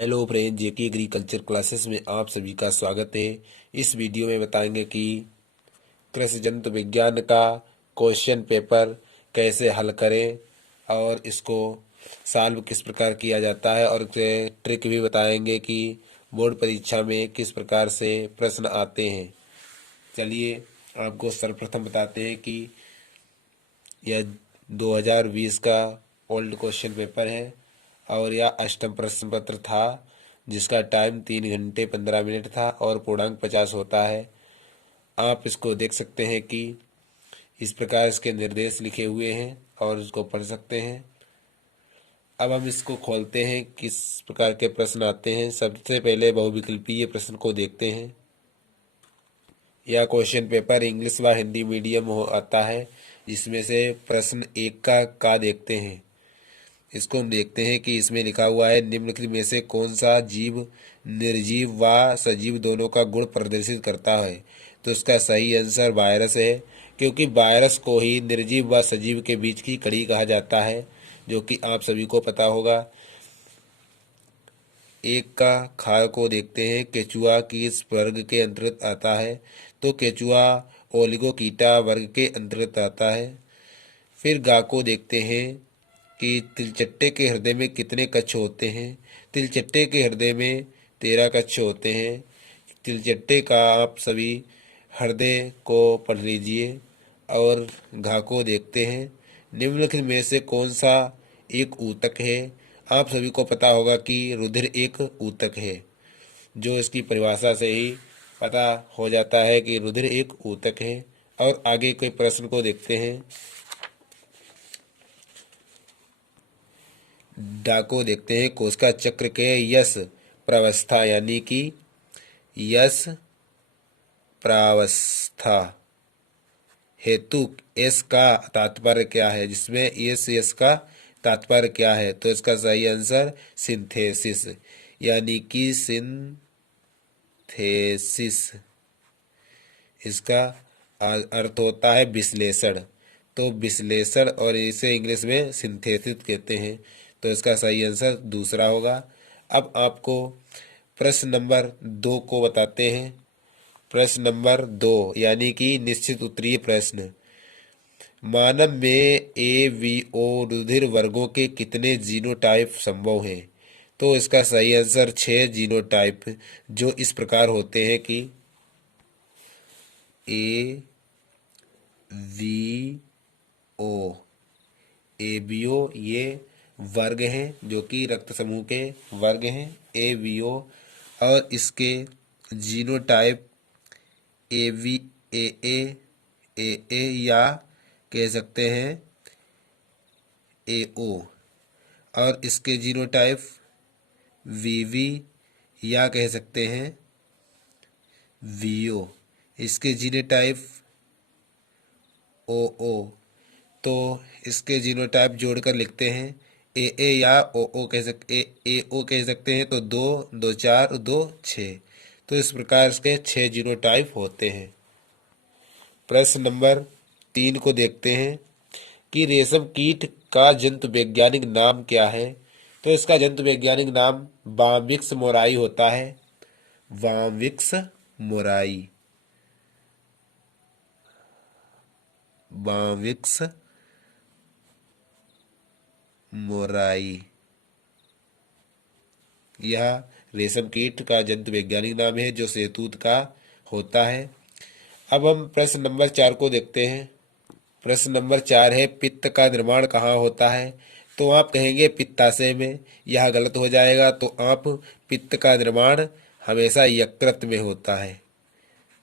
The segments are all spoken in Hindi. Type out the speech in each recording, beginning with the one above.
हेलो फ्रेंड, जेके एग्रीकल्चर क्लासेस में आप सभी का स्वागत है। इस वीडियो में बताएंगे कि कृषि जंतु विज्ञान का क्वेश्चन पेपर कैसे हल करें और इसको सॉल्व किस प्रकार किया जाता है, और ट्रिक भी बताएंगे कि बोर्ड परीक्षा में किस प्रकार से प्रश्न आते हैं। चलिए आपको सर्वप्रथम बताते हैं कि यह 2020 का ओल्ड क्वेश्चन पेपर है और यह अष्टम प्रश्न पत्र था, जिसका टाइम 3 घंटे 15 मिनट था और पूर्णांक 50 होता है। आप इसको देख सकते हैं कि इस प्रकार इसके निर्देश लिखे हुए हैं और इसको पढ़ सकते हैं। अब हम इसको खोलते हैं, किस प्रकार के प्रश्न आते हैं। सबसे पहले बहुविकल्पीय प्रश्न को देखते हैं। यह क्वेश्चन पेपर इंग्लिश व हिंदी मीडियम हो आता है, जिसमें से प्रश्न एक का देखते हैं। इसको हम देखते हैं कि इसमें लिखा हुआ है, निम्नलिखित में से कौन सा जीव निर्जीव व सजीव दोनों का गुण प्रदर्शित करता है। तो इसका सही आंसर वायरस है, क्योंकि वायरस को ही निर्जीव व सजीव के बीच की कड़ी कहा जाता है, जो कि आप सभी को पता होगा। एक का खार को देखते हैं, केचुआ किस वर्ग के अंतर्गत आता है। तो केचुआ ओलिगोकीटा वर्ग के अंतर्गत आता है। फिर गा को देखते हैं कि तिलचट्टे के हृदय में कितने कक्ष होते हैं। तिलचट्टे के हृदय में 13 कक्ष होते हैं। तिलचट्टे का आप सभी हृदय को पढ़ लीजिए। और घा को देखते हैं, निम्नलिखित में से कौन सा एक ऊतक है। आप सभी को पता होगा कि रुधिर एक ऊतक है, जो इसकी परिभाषा से ही पता हो जाता है कि रुधिर एक ऊतक है। और आगे के प्रश्न को देखते हैं। डाको देखते हैं, कोशिका चक्र के यश प्रावस्था यानी कि यश प्रावस्था हेतु एस का तात्पर्य क्या है, जिसमें एस का तात्पर्य क्या है। तो इसका सही आंसर सिंथेसिस यानी कि सिंथेसिस। इसका अर्थ होता है विश्लेषण। तो विश्लेषण, और इसे इंग्लिश में सिंथेसिस कहते हैं। तो इसका सही आंसर दूसरा होगा। अब आपको प्रश्न नंबर 2 को बताते हैं। प्रश्न नंबर 2 यानी कि निश्चित उत्तरीय प्रश्न। मानव में ए वी ओ रुधिर वर्गों के कितने जीनोटाइप संभव हैं। तो इसका सही आंसर 6 जीनोटाइप, जो इस प्रकार होते हैं कि ए वी ओ एबीओ ये वर्ग हैं, जो कि रक्त समूह के वर्ग हैं एवीओ। और इसके जीनोटाइप एवी ए या कह सकते हैं एओ। और इसके जीनोटाइप वीवी या कह सकते हैं वीओ। इसके जीनोटाइप ओओ। तो इसके जीनोटाइप जोड़कर लिखते हैं ए या ओ कह सकते ए ओ कह सकते हैं। तो 2 2 4 2 6। तो इस प्रकार इसके 6 जीनोटाइप होते हैं। प्रश्न नंबर 3 को देखते हैं कि रेशम कीट का जंतु वैज्ञानिक नाम क्या है। तो इसका जंतु वैज्ञानिक नाम बाम्बिक्स मोराई होता है। बाम्बिक्स मोराई, बाम्बिक्स मोराई यह रेशम कीट का जंतु वैज्ञानिक नाम है, जो शहतूत का होता है। अब हम प्रश्न नंबर 4 को देखते हैं। प्रश्न नंबर 4 है, पित्त का निर्माण कहाँ होता है। तो आप कहेंगे पित्ताशय में, यह गलत हो जाएगा। तो आप पित्त का निर्माण हमेशा यकृत में होता है।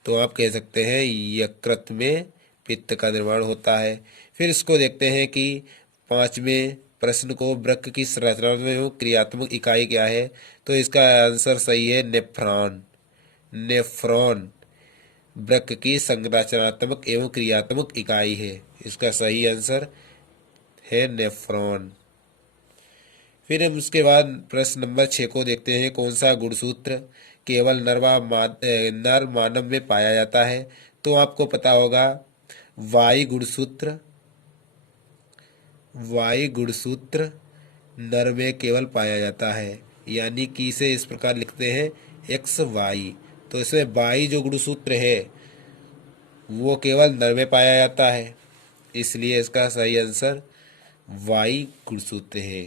तो आप कह सकते हैं यकृत में पित्त का निर्माण होता है। फिर इसको देखते हैं कि 5वें प्रश्न को, वृक्क की संरचनात्मक एवं क्रियात्मक इकाई क्या है। तो इसका आंसर सही है नेफ्रॉन। नेफ्रॉन वृक्क की संरचनात्मक एवं क्रियात्मक इकाई है। इसका सही आंसर है नेफ्रॉन। फिर हम उसके बाद प्रश्न नंबर 6 को देखते हैं, कौन सा गुणसूत्र केवल नर मानव में पाया जाता है। तो आपको पता होगा वाई गुणसूत्र। वाई गुणसूत्र नर में केवल पाया जाता है। यानी कि इसे इस प्रकार लिखते हैं एक्स वाई। तो इसमें वाई जो गुणसूत्र है वो केवल नर में पाया जाता है, इसलिए इसका सही आंसर वाई गुणसूत्र है।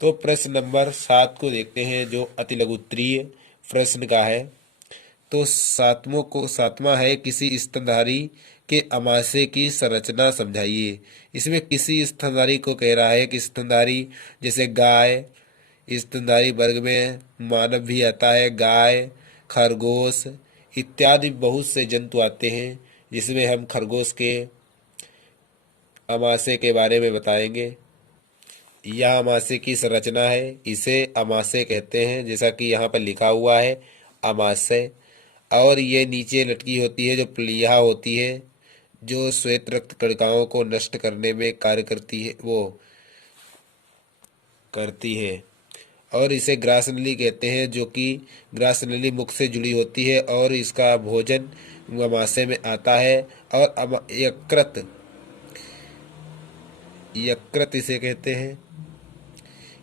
तो प्रश्न नंबर 7 को देखते हैं, जो अति लघु उत्तरीय प्रश्न का है। तो सातवां है, किसी स्तनधारी के आमाशय की संरचना समझाइए। इसमें किसी स्तनधारी को कह रहा है कि स्तनधारी जैसे गाय, स्तनधारी वर्ग में मानव भी आता है, गाय, खरगोश इत्यादि बहुत से जंतु आते हैं, जिसमें हम खरगोश के आमाशय के बारे में बताएंगे। यह आमाशय की संरचना है, इसे आमाशय कहते हैं, जैसा कि यहाँ पर लिखा हुआ है आमाशय। और ये नीचे लटकी होती है जो प्लीहा होती है, जो श्वेत रक्त कणिकाओं को नष्ट करने में कार्य करती है, वो करती है। और इसे ग्रासनली कहते हैं, जो कि ग्रासनली मुख से जुड़ी होती है और इसका भोजन आमाशय में आता है। और यकृत इसे कहते हैं।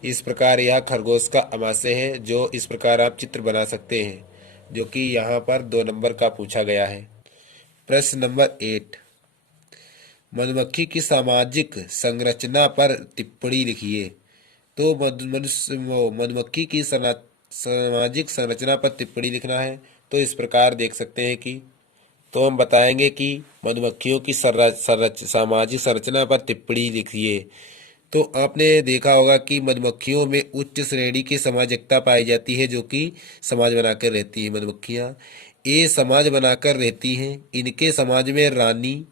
इस प्रकार यह खरगोश का आमाशय है, जो इस प्रकार आप चित्र बना सकते हैं, जो कि यहाँ पर 2 नंबर का पूछा गया है। प्रश्न नंबर 8, मधुमक्खी की सामाजिक संरचना पर टिप्पणी लिखिए। तो मधुमक्खी की सामाजिक संरचना पर टिप्पणी लिखना है। तो इस प्रकार देख सकते हैं कि तो हम बताएंगे कि मधुमक्खियों की सामाजिक संरचना पर टिप्पणी लिखिए। तो आपने देखा होगा कि मधुमक्खियों में उच्च श्रेणी की सामाजिकता पाई जाती है, जो कि समाज बनाकर रहती है। मधुमक्खियाँ ये समाज बनाकर रहती हैं। इनके समाज में रानी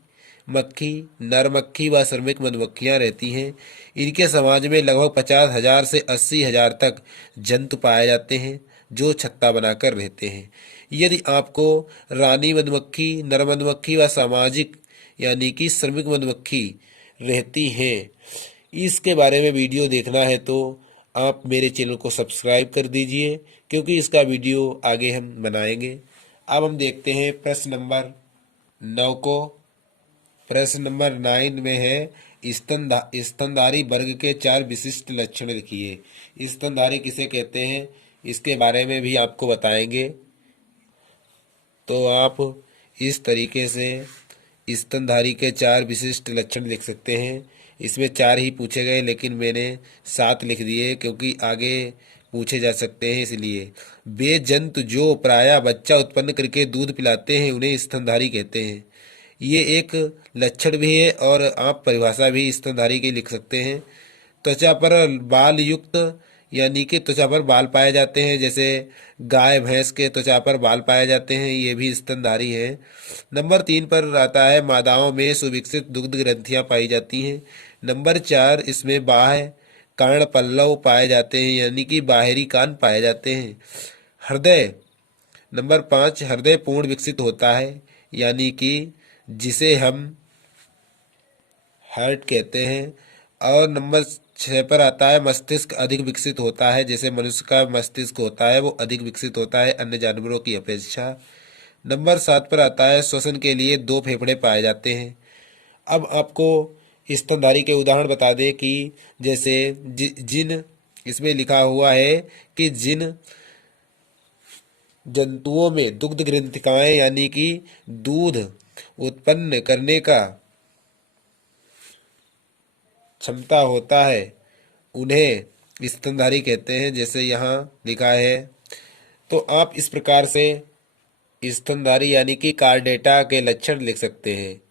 मक्खी, नर मक्खी व श्रमिक मधुमक्खियाँ रहती हैं। इनके समाज में लगभग 50,000 से 80,000 तक जंतु पाए जाते हैं, जो छत्ता बनाकर रहते हैं। यदि आपको रानी मधुमक्खी, नर मधुमक्खी व सामाजिक यानी कि श्रमिक मधुमक्खी रहती हैं, इसके बारे में वीडियो देखना है, तो आप मेरे चैनल को सब्सक्राइब कर दीजिए, क्योंकि इसका वीडियो आगे हम बनाएंगे। अब हम देखते हैं प्रश्न नंबर 9 को। प्रश्न नंबर 9 में है, स्तनधारी वर्ग के 4 विशिष्ट लक्षण लिखिए। स्तनधारी किसे कहते हैं, इसके बारे में भी आपको बताएंगे। तो आप इस तरीके से स्तनधारी के 4 विशिष्ट लक्षण लिख सकते हैं। इसमें 4 ही पूछे गए, लेकिन मैंने 7 लिख दिए, क्योंकि आगे पूछे जा सकते हैं, इसलिए। वे जंतु जो प्रायः बच्चा उत्पन्न करके दूध पिलाते हैं, उन्हें स्तनधारी कहते हैं। ये एक लक्षण भी है, और आप परिभाषा भी स्तनधारी की लिख सकते हैं। त्वचा पर बाल युक्त यानी कि त्वचा पर बाल पाए जाते हैं, जैसे गाय भैंस के त्वचा पर बाल पाए जाते हैं, ये भी स्तनधारी है। नंबर 3 पर आता है, मादाओं में सुविकसित दुग्ध ग्रंथियां पाई जाती हैं। नंबर 4, इसमें बाह्य कर्ण पल्लव पाए जाते हैं, यानी कि बाहरी कान पाए जाते हैं। हृदय, नंबर 5, हृदय पूर्ण विकसित होता है, यानी कि जिसे हम हार्ट कहते हैं। और नंबर 6 पर आता है, मस्तिष्क अधिक विकसित होता है, जैसे मनुष्य का मस्तिष्क होता है वो अधिक विकसित होता है अन्य जानवरों की अपेक्षा। नंबर 7 पर आता है, श्वसन के लिए 2 फेफड़े पाए जाते हैं। अब आपको स्तनधारी के उदाहरण बता दें कि जैसे जिन इसमें लिखा हुआ है कि जिन जंतुओं में दुग्ध ग्रंथिकाएं यानी कि दूध उत्पन्न करने का क्षमता होता है, उन्हें स्तनधारी कहते हैं, जैसे यहाँ लिखा है। तो आप इस प्रकार से स्तनधारी यानी कि कार्डेटा के लक्षण लिख सकते हैं।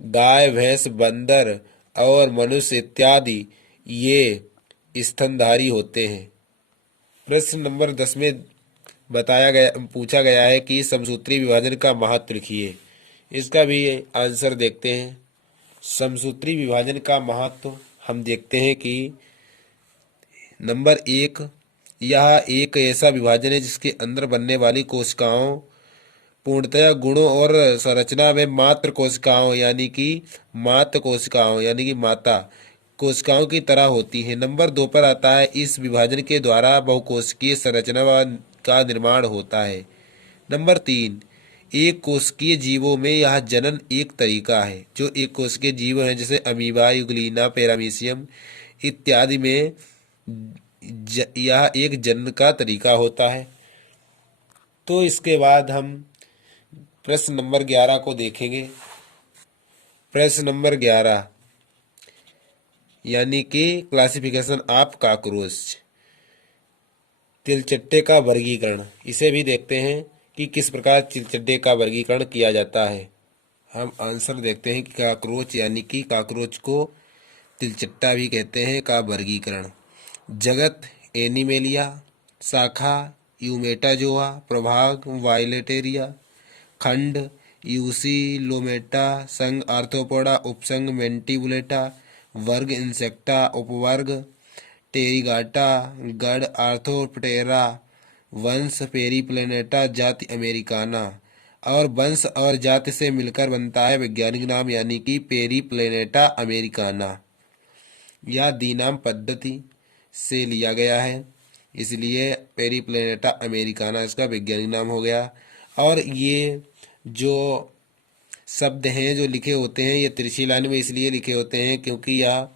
गाय, भैंस, बंदर और मनुष्य इत्यादि ये स्तनधारी होते हैं। प्रश्न नंबर 10 में पूछा गया है कि समसूत्री विभाजन का महत्व लिखिए। इसका भी आंसर देखते हैं। समसूत्री विभाजन का महत्व हम देखते हैं कि नंबर 1, यह एक ऐसा विभाजन है जिसके अंदर बनने वाली कोशिकाओं पूर्णतया गुणों और संरचना में मातृ कोशिकाओं यानी कि माता कोशिकाओं की तरह होती हैं। नंबर 2 पर आता है, इस विभाजन के द्वारा बहुकोशिकीय संरचना का निर्माण होता है। नंबर 3, एक कोशिकीय जीवों में यह जनन एक तरीका है। जो एक कोशिकीय जीव हैं, जैसे अमीबा, यूग्लिना, पैरामीशियम इत्यादि में यह एक जन्म का तरीका होता है। तो इसके बाद हम प्रश्न नंबर 11 को देखेंगे। प्रश्न नंबर 11 यानी कि क्लासिफिकेशन ऑफ कॉकरोच, तिलचट्टे का वर्गीकरण। इसे भी देखते हैं कि किस प्रकार तिलचट्टे का वर्गीकरण किया जाता है। हम आंसर देखते हैं कि कॉकरोच यानी कि कॉकरोच को तिलचट्टा भी कहते हैं का वर्गीकरण। जगत एनिमेलिया, शाखा यूमेटाजोआ, प्रभाग वाइलेटेरिया, खंड यूसिलोमेटा, संघ आर्थ्रोपोडा, उपसंघ मेंटिबुलेटा, वर्ग इंसेक्टा, उपवर्ग टेरिगाटा, गण आर्थ्रोप्टेरा, वंश पेरिप्लेनेटा, जाति अमेरिकाना। और वंश और जाति से मिलकर बनता है वैज्ञानिक नाम यानी कि पेरिप्लेनेटा अमेरिकाना। यह द्विनाम पद्धति से लिया गया है, इसलिए पेरिप्लेनेटा अमेरिकाना इसका वैज्ञानिक नाम हो गया। और ये जो शब्द हैं जो लिखे होते हैं ये तिरछी लाइन में इसलिए लिखे होते हैं क्योंकि यह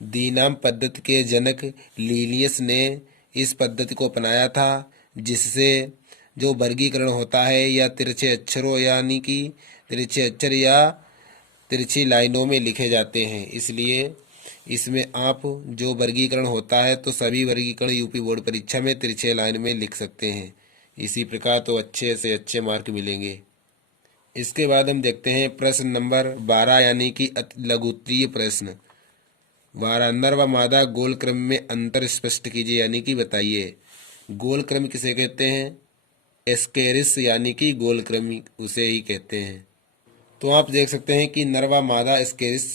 द्विनाम पद्धति के जनक लीनियस ने इस पद्धति को अपनाया था, जिससे जो वर्गीकरण होता है या तिरछे अक्षरों यानी कि तिरछे अक्षर या तिरछी लाइनों में लिखे जाते हैं। इसलिए इसमें आप जो वर्गीकरण होता है तो सभी वर्गीकरण यूपी बोर्ड परीक्षा में तिरछे लाइन में लिख सकते हैं। इसी प्रकार तो अच्छे से अच्छे मार्क मिलेंगे। इसके बाद हम देखते हैं प्रश्न नंबर 12 यानी कि अति लघुत्तरीय प्रश्न। 12 नर व मादा गोल क्रम में अंतर स्पष्ट कीजिए यानी कि बताइए। गोल क्रम किसे कहते हैं? एस्केरिस यानी कि गोल क्रम उसे ही कहते हैं। तो आप देख सकते हैं कि नर व मादा एस्केरिस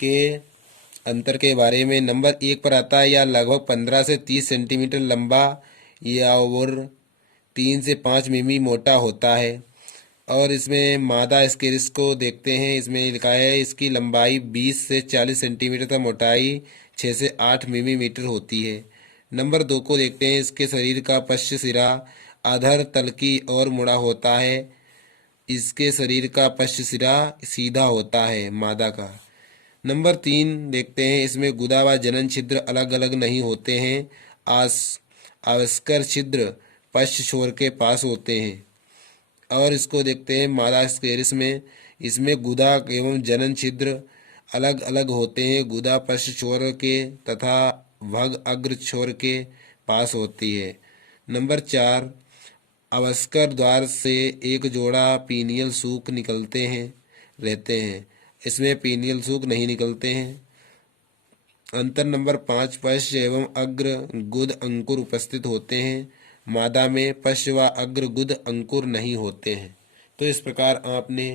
के अंतर के बारे में नंबर 1 पर आता है। या लगभग 15 से 30 सेंटीमीटर लंबा या और 3 से 5 मिमी मोटा होता है। और इसमें मादा एस्केरिस को देखते हैं, इसमें लिखा है इसकी लंबाई 20 से 40 सेंटीमीटर तक, मोटाई 6 से 8 मिलीमीटर होती है। नंबर 2 को देखते हैं, इसके शरीर का पश्च सिरा अधर तल की ओर मुड़ा होता है। इसके शरीर का पश्च सिरा सीधा होता है मादा का। नंबर 3 देखते हैं, इसमें गुदा व जनन छिद्र अलग अलग नहीं होते हैं। आविष्कर छिद्र पश्च छोर के पास होते हैं। और इसको देखते हैं मादा एस्केरिस में, इसमें गुदा एवं जनन छिद्र अलग अलग होते हैं। गुदा पश्च छोर के तथा भग अग्र छोर के पास होती है। नंबर 4 आविष्कर द्वार से एक जोड़ा पीनियल सूक निकलते हैं रहते हैं, इसमें पीनियल सूक नहीं निकलते हैं। अंतर नंबर 5 पश्च एवं अग्र गुद अंकुर उपस्थित होते हैं। मादा में पश्च व अग्र गुद अंकुर नहीं होते हैं। तो इस प्रकार आपने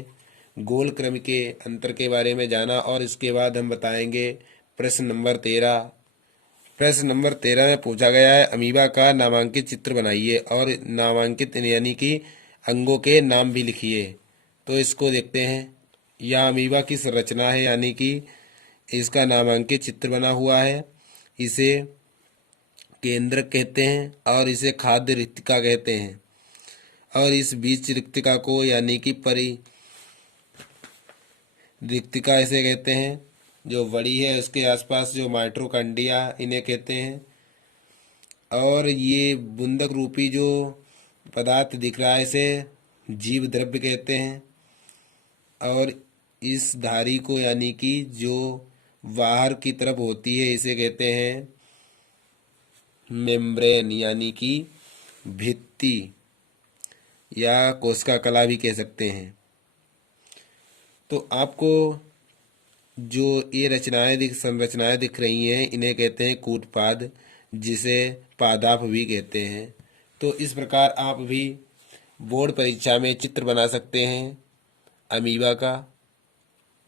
गोल क्रम के अंतर के बारे में जाना। और इसके बाद हम बताएंगे प्रश्न नंबर 13। प्रश्न नंबर 13 में पूछा गया है अमीबा का नामांकित चित्र बनाइए और नामांकित यानी कि अंगों के नाम भी लिखिए। तो इसको देखते हैं। यह अमीबा की संरचना है यानी कि इसका नामांकित चित्र बना हुआ है। इसे केंद्रक कहते हैं और इसे खाद्य रिक्तिका कहते हैं। और इस बीच रिक्तिका को यानी कि परि रिक्तिका इसे कहते हैं। जो बड़ी है उसके आसपास जो माइटोकॉन्ड्रिया इन्हें कहते हैं। और ये बुंदक रूपी जो पदार्थ दिख रहा है इसे जीव द्रव्य कहते हैं। और इस धारी को यानी कि जो बाहर की तरफ होती है इसे कहते हैं मेम्ब्रेन यानी कि भित्ति या कोशिका कला भी कह सकते हैं। तो आपको जो ये संरचनाएं दिख रही हैं इन्हें कहते हैं कूटपाद, जिसे पादाप भी कहते हैं। तो इस प्रकार आप भी बोर्ड परीक्षा में चित्र बना सकते हैं अमीबा का।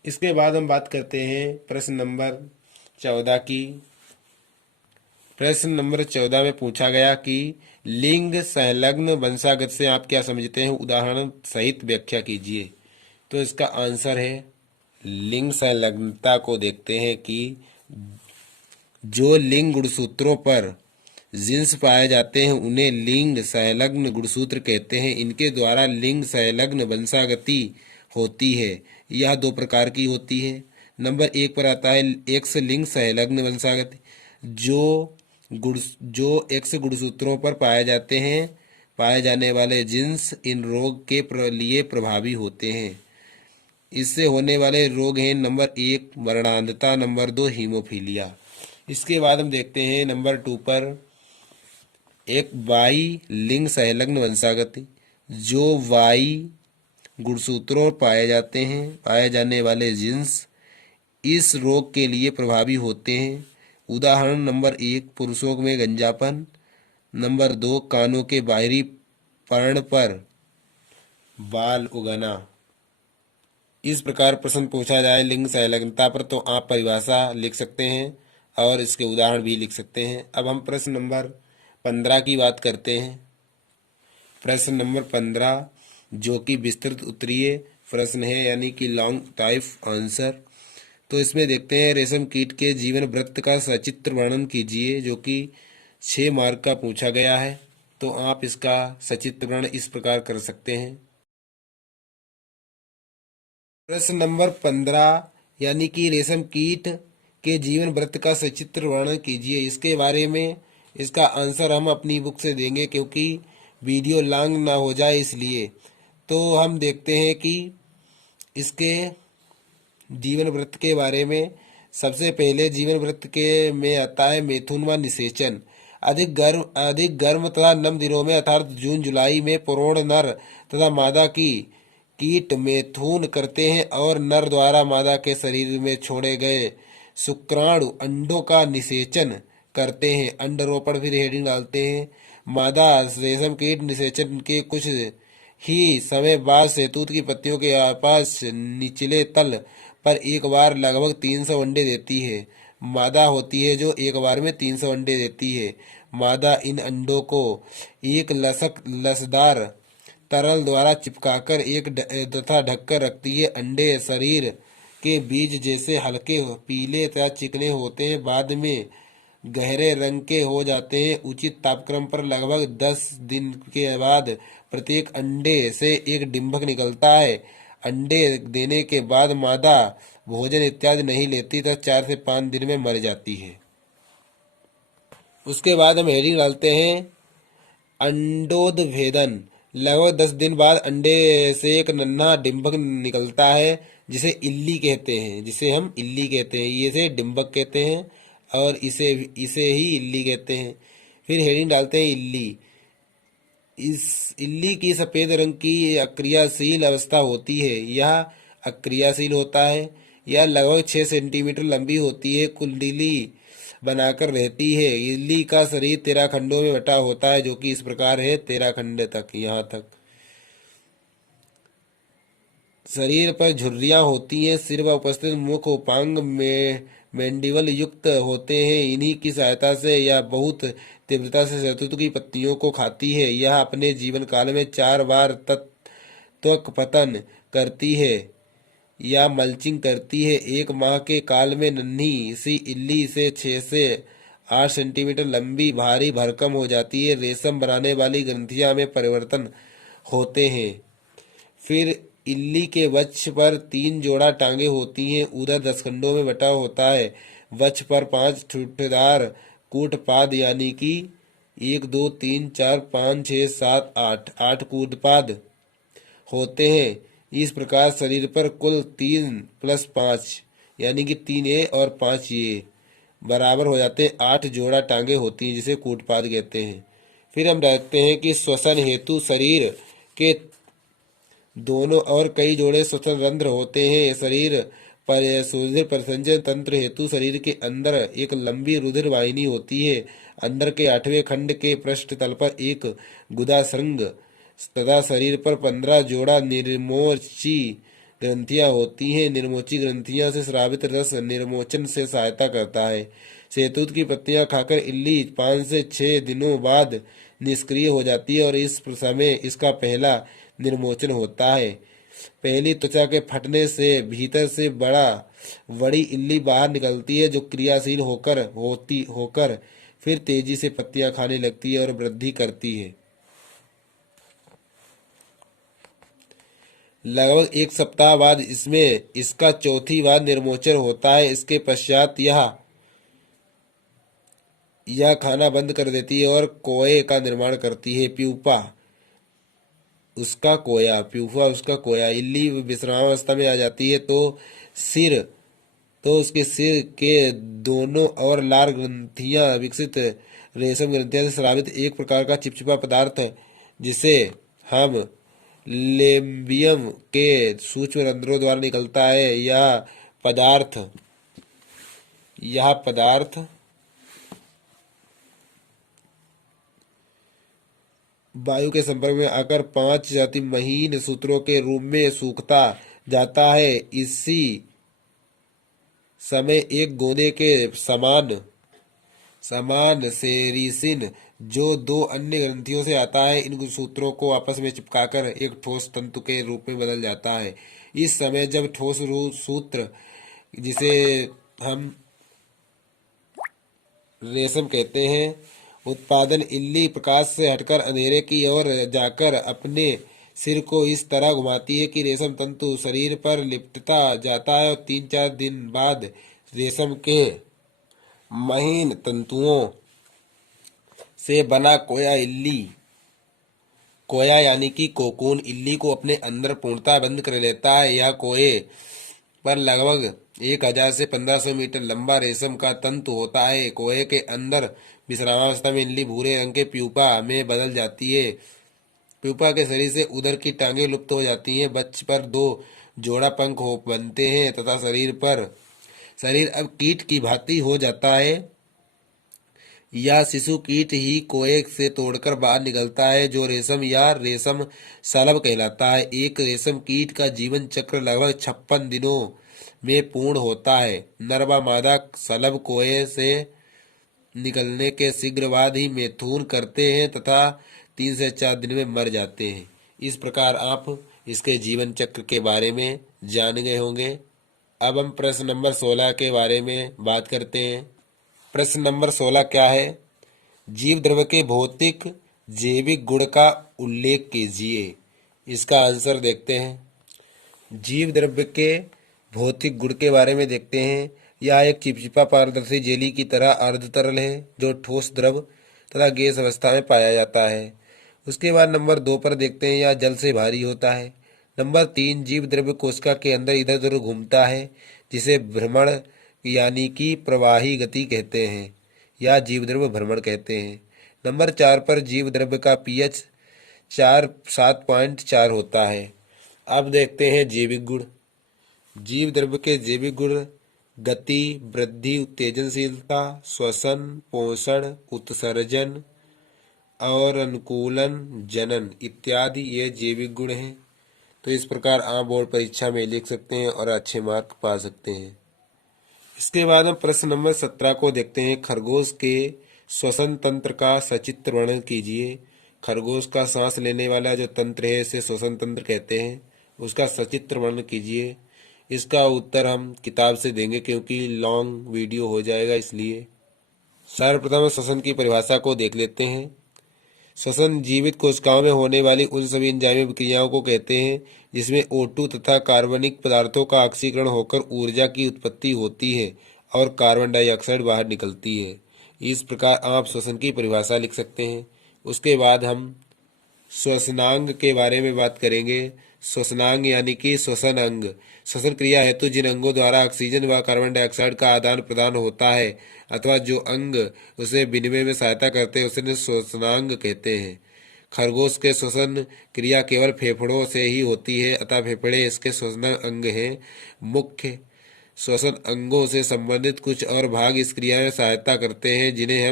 इसके बाद हम बात करते हैं प्रश्न नंबर 14 की। प्रश्न नंबर 14 में पूछा गया कि लिंग संलग्न वंशागत से आप क्या समझते हैं, उदाहरण सहित व्याख्या कीजिए। तो इसका आंसर है लिंग संलग्नता को देखते हैं कि जो लिंग गुणसूत्रों पर जिन्स पाए जाते हैं उन्हें लिंग संलग्न गुणसूत्र कहते हैं। इनके द्वारा लिंग संलग्न वंशागति होती है। यह 2 प्रकार की होती है। नंबर 1 पर आता है एक्स लिंग संलग्न वंशागति, जो गुण जो एक्स गुणसूत्रों पर पाए जाने वाले जीन्स इन रोग के लिए प्रभावी होते हैं। इससे होने वाले रोग हैं नंबर 1 मरणांधता, नंबर 2 हीमोफीलिया। इसके बाद हम देखते हैं नंबर 2 पर एक वाई लिंग संलग्न वंशागति। जो वाई गुणसूत्रों पाए जाने वाले जीन्स इस रोग के लिए प्रभावी होते हैं। उदाहरण नंबर 1 पुरुषों में गंजापन, नंबर 2 कानों के बाहरी पर्ण पर बाल उगना। इस प्रकार प्रश्न पूछा जाए लिंग संलग्नता पर तो आप परिभाषा लिख सकते हैं और इसके उदाहरण भी लिख सकते हैं। अब हम प्रश्न नंबर 15 की बात करते हैं। प्रश्न नंबर 15 जो कि विस्तृत उत्तरीय प्रश्न है, यानी कि लॉन्ग टाइप आंसर। तो इसमें देखते हैं रेशम कीट के जीवन वृत्त का सचित्र वर्णन कीजिए, जो कि 6 मार्क का पूछा गया है। तो आप इसका सचित्र वर्णन इस प्रकार कर सकते हैं। प्रश्न नंबर 15 यानी कि रेशम कीट के जीवन वृत्त का सचित्र वर्णन कीजिए। इसके बारे में इसका आंसर हम अपनी बुक से देंगे, क्योंकि वीडियो लॉन्ग ना हो जाए इसलिए। तो हम देखते हैं कि इसके जीवन वृत्त के बारे में सबसे पहले जीवन वृत्त के में आता है मैथुन व निषेचन। अधिक गर्म तथा नम दिनों में अर्थात जून जुलाई में प्रौढ़ नर तथा मादा की कीट मैथुन करते हैं और नर द्वारा मादा के शरीर में छोड़े गए शुक्राणु अंडों का निषेचन करते हैं। अंडरोपण फिर हेडिंग डालते हैं। मादा रेशम कीट निषेचन के कुछ ही समय बाद शहतूत की पत्तियों के आसपास निचले तल पर एक बार लगभग 300 अंडे देती है। मादा होती है जो एक बार में 300 अंडे देती है। मादा इन अंडों को एक लसदार तरल द्वारा चिपकाकर एक तथा ढककर रखती है। अंडे शरीर के बीज जैसे हल्के पीले तथा चिकने होते हैं, बाद में गहरे रंग के हो जाते हैं। उचित तापक्रम पर लगभग 10 दिन के बाद प्रत्येक अंडे से एक डिंभक निकलता है। अंडे देने के बाद मादा भोजन इत्यादि नहीं लेती तथा 4 से 5 दिन में मर जाती है। उसके बाद हम हेडिंग डालते हैं अंडोदभेदन। लगभग 10 दिन बाद अंडे से एक नन्हा डिंभक निकलता है जिसे हम इल्ली कहते हैं। इसे डिंभक कहते हैं और इसे इसे ही इल्ली कहते हैं। फिर हेडिंग डालते हैं इल्ली। इस इल्ली की सफ़ेद रंग की अक्रियाशील अवस्था होती है। यह अक्रियाशील होता है। यह लगभग 6 सेंटीमीटर लंबी होती है, कुंडली बनाकर रहती है। इल्ली का शरीर 13 खंडों में बटा होता है, जो कि इस प्रकार है 13 खंड तक। यहाँ तक शरीर पर झुर्रियाँ होती हैं। सिर व उपस्थित मुख उपांग में मैंडिबल युक्त होते हैं। इन्हीं की सहायता से यह बहुत तीव्रता से शहतूत की पत्तियों को खाती है। यह अपने जीवन काल में 4 बार त्वक पतन करती है या मल्चिंग करती है। 1 माह के काल में नन्ही सी इल्ली से 6 से 8 सेंटीमीटर लंबी भारी भरकम हो जाती है। रेशम बनाने वाली ग्रंथियां में परिवर्तन होते हैं। फिर इल्ली के वक्ष पर 3 जोड़ा टांगे होती हैं। उधर 10 खंडों में बटा होता है। वक्ष पर 5 ठूठदार कूटपाद यानी कि 1 2 3 4 5 6 7 8 कूटपाद होते हैं। इस प्रकार शरीर पर कुल 3 + 5 यानी कि 3A और 5A बराबर हो जाते हैं 8 जोड़ा टांगे होती हैं, जिसे कूटपाद कहते हैं। फिर हम देखते हैं कि श्वसन हेतु शरीर के दोनों और कई जोड़े श्वसन रंध्र होते हैं। शरीर पर रुधिर परिसंचरण तंत्र हेतु शरीर के अंदर एक लंबी रुधिर वाहिनी होती है। अंदर के 8वें खंड के पृष्ठ तल पर एक गुदा श्रृंग तथा शरीर पर 15 जोड़ा निर्मोची ग्रंथियां होती हैं। निर्मोची ग्रंथियां से स्रावित रस निर्मोचन से सहायता करता है। शहतूत की पत्तियां खाकर इल्ली 5 से 6 दिनों बाद निष्क्रिय हो जाती है और इस समय इसका पहला निर्मोचन होता है। पहली त्वचा के फटने से भीतर से बड़ी इल्ली बाहर निकलती है, जो क्रियाशील होकर फिर तेजी से पत्तियां खाने लगती है और वृद्धि करती है। लगभग 1 सप्ताह बाद इसका चौथी बार निर्मोचन होता है। इसके पश्चात यह यह खाना बंद कर देती है और कोए का निर्माण करती है। प्यूपा उसका कोया। इल्ली विश्रामावस्था में आ जाती है सिर उसके सिर के दोनों और लार ग्रंथियां विकसित रेशम ग्रंथियां से स्रावित एक प्रकार का चिपचिपा पदार्थ है जिसे हम लेम्बियम के सूक्ष्म रंध्रों द्वारा निकलता है। यह पदार्थ वायु के संपर्क में आकर 5 अति महीन सूत्रों के रूप में सूखता जाता है। इसी समय एक गोंदे के समान सेरीसिन जो 2 अन्य ग्रंथियों से आता है इन सूत्रों को आपस में चिपकाकर एक ठोस तंतु के रूप में बदल जाता है। इस समय जब ठोस सूत्र, जिसे हम रेशम कहते हैं, उत्पादन इल्ली प्रकाश से हटकर अंधेरे की ओर जाकर अपने सिर को इस तरह घुमाती है कि रेशम तंतु शरीर पर लिपटता जाता है और 3-4 दिन बाद रेशम के महीन तंतुओं से बना कोया यानी कि कोकून इल्ली को अपने अंदर पूर्णतः बंद कर लेता है। यह कोए पर लगभग 1000 से 1500 मीटर लंबा रेशम का तंतु होता है। कोए के अंदर विश्रामावस्था में इल्ली भूरे रंग के प्यूपा में बदल जाती है। प्यूपा के शरीर से उदर की टांगें लुप्त हो जाती हैं। बच्च पर 2 जोड़ा पंख बनते हैं तथा शरीर अब कीट की भांति हो जाता है। यह शिशु कीट ही कोए से तोड़कर बाहर निकलता है जो रेशम या रेशम शलभ कहलाता है। एक रेशम कीट का जीवन चक्र लगभग 56 दिनों में पूर्ण होता है। नर व मादा शलभ कोए से निकलने के शीघ्र बाद ही मैथुन करते हैं तथा 3 से 4 दिन में मर जाते हैं। इस प्रकार आप इसके जीवन चक्र के बारे में जान गए होंगे। अब हम प्रश्न नंबर 16 के बारे में बात करते हैं। प्रश्न नंबर 16 क्या है? जीव द्रव्य के भौतिक जैविक गुण का उल्लेख कीजिए। इसका आंसर देखते हैं। जीव द्रव्य के भौतिक गुण के बारे में देखते हैं। यह एक चिपचिपा पारदर्शी जेली की तरह अर्ध तरल है जो ठोस द्रव तथा गैस अवस्था में पाया जाता है। उसके बाद नंबर 2 पर देखते हैं। यह जल से भारी होता है। नंबर 3, जीव द्रव्य कोशिका के अंदर इधर उधर घूमता है जिसे भ्रमण यानी कि प्रवाही गति कहते हैं या जीव द्रव्य भ्रमण कहते हैं। नंबर 4 पर जीव द्रव्य का पीएच 7.4 होता है। अब देखते हैं जैविक गुण। जीव द्रव्य के जैविक गुण गति, वृद्धि, उत्तेजनशीलता, श्वसन, पोषण, उत्सर्जन और अनुकूलन, जनन इत्यादि ये जैविक गुण हैं। तो इस प्रकार आप बोर्ड परीक्षा में लिख सकते हैं और अच्छे मार्क पा सकते हैं। इसके बाद हम प्रश्न नंबर 17 को देखते हैं। खरगोश के श्वसन तंत्र का सचित्र वर्णन कीजिए। खरगोश का सांस लेने वाला जो तंत्र है इसे श्वसन तंत्र कहते हैं। उसका सचित्र वर्णन कीजिए। इसका उत्तर हम किताब से देंगे क्योंकि लॉन्ग वीडियो हो जाएगा, इसलिए सर्वप्रथम श्वसन की परिभाषा को देख लेते हैं। श्वसन जीवित कोशिकाओं में होने वाली उन सभी एंजाइमी क्रियाओं को कहते हैं जिसमें O2 तथा कार्बनिक पदार्थों का ऑक्सीकरण होकर ऊर्जा की उत्पत्ति होती है और कार्बन डाइऑक्साइड बाहर निकलती है। इस प्रकार आप श्वसन की परिभाषा लिख सकते हैं। उसके बाद हम श्वसनांग के बारे में बात करेंगे। श्वसनांग यानी कि श्वसन अंग। श्वसन क्रिया हेतु जिन अंगों द्वारा ऑक्सीजन व कार्बन डाइऑक्साइड का आदान प्रदान होता है अथवा जो अंग उसे विनिमय में सहायता करते हैं उसे श्वसनांग कहते हैं। खरगोश के श्वसन क्रिया केवल फेफड़ों से ही होती है अतः फेफड़े इसके श्वसन अंग हैं। मुख्य श्वसन अंगों से संबंधित कुछ और भाग इस क्रिया में सहायता करते हैं जिन्हें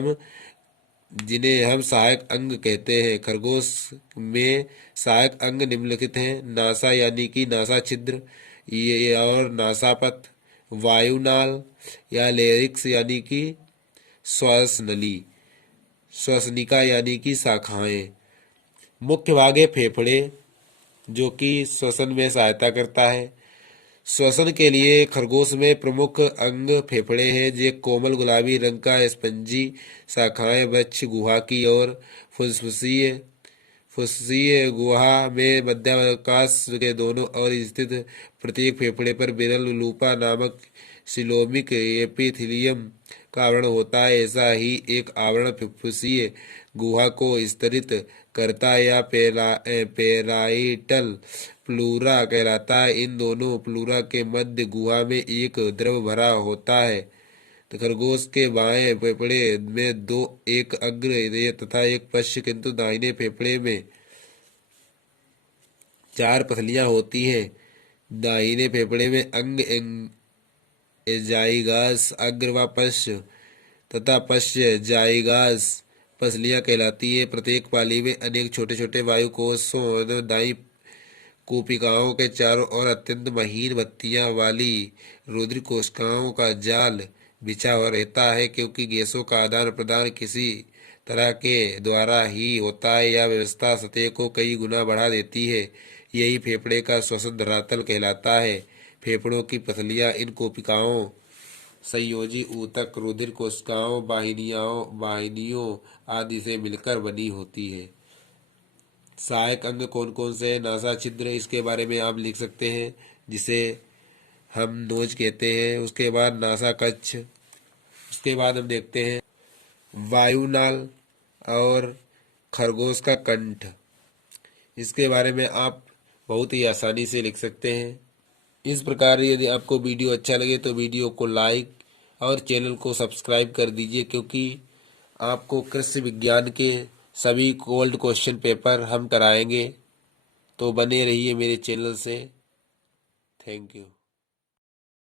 हम सहायक अंग कहते हैं। खरगोश में सहायक अंग निम्नलिखित हैं। नासा यानी कि नासा छिद्र और नासापथ, वायुनाल या लेरिक्स यानी कि श्वास नली, श्वसनिका यानी कि शाखाएं। मुख्य भाग है फेफड़े जो कि श्वसन में सहायता करता है। श्वसन के लिए खरगोश में प्रमुख अंग फेफड़े हैं। ये कोमल गुलाबी रंग का स्पंजी शाखाएं वक्ष गुहा की ओर फुस्फुसीय गुहा में मध्याकाश के दोनों ओर स्थित प्रत्येक फेफड़े पर विरल लूपा नामक सिलोमिक एपिथेलियम का आवरण होता है, ऐसा ही एक आवरण फुफ्फुसीय गुहा को स्तरित करता है या पेराइटल प्लूरा कहलाता है। इन दोनों प्लूरा के मध्य गुहा में एक द्रव भरा होता है। तो खरगोश के बाएं फेफड़े में एक अग्र तथा एक पश्च, किंतु दाहिने फेफड़े में 4 पसलियां होती हैं। दाहिने फेफड़े में अंग जाइगास अग्र व पश्च तथा पश्च जाइगास पसलियां कहलाती है। प्रत्येक पाली में अनेक छोटे छोटे वायु कोषों और दाई कोशिकाओं के चारों ओर अत्यंत महीन बत्तियां वाली रुधिर कोशिकाओं का जाल बिछा हुआ रहता है। क्योंकि गैसों का आदान प्रदान किसी तरह के द्वारा ही होता है, यह व्यवस्था सतह को कई गुना बढ़ा देती है। यही फेफड़े का श्वसन धरातल कहलाता है। फेफड़ों की पसलियां इन कोशिकाओं संयोजी ऊतक, रुधिर कोशिकाओं, वाहिनियों आदि से मिलकर बनी होती है। सहायक अंग कौन कौन से हैं? नासा छिद्र, इसके बारे में आप लिख सकते हैं, जिसे हम नोज कहते हैं। उसके बाद नासा कक्ष, उसके बाद हम देखते हैं वायुनाल और खरगोश का कंठ। इसके बारे में आप बहुत ही आसानी से लिख सकते हैं। इस प्रकार यदि आपको वीडियो अच्छा लगे तो वीडियो को लाइक और चैनल को सब्सक्राइब कर दीजिए, क्योंकि आपको कृषि विज्ञान के सभी गोल्ड क्वेश्चन पेपर हम कराएंगे। तो बने रहिए मेरे चैनल से। Thank you.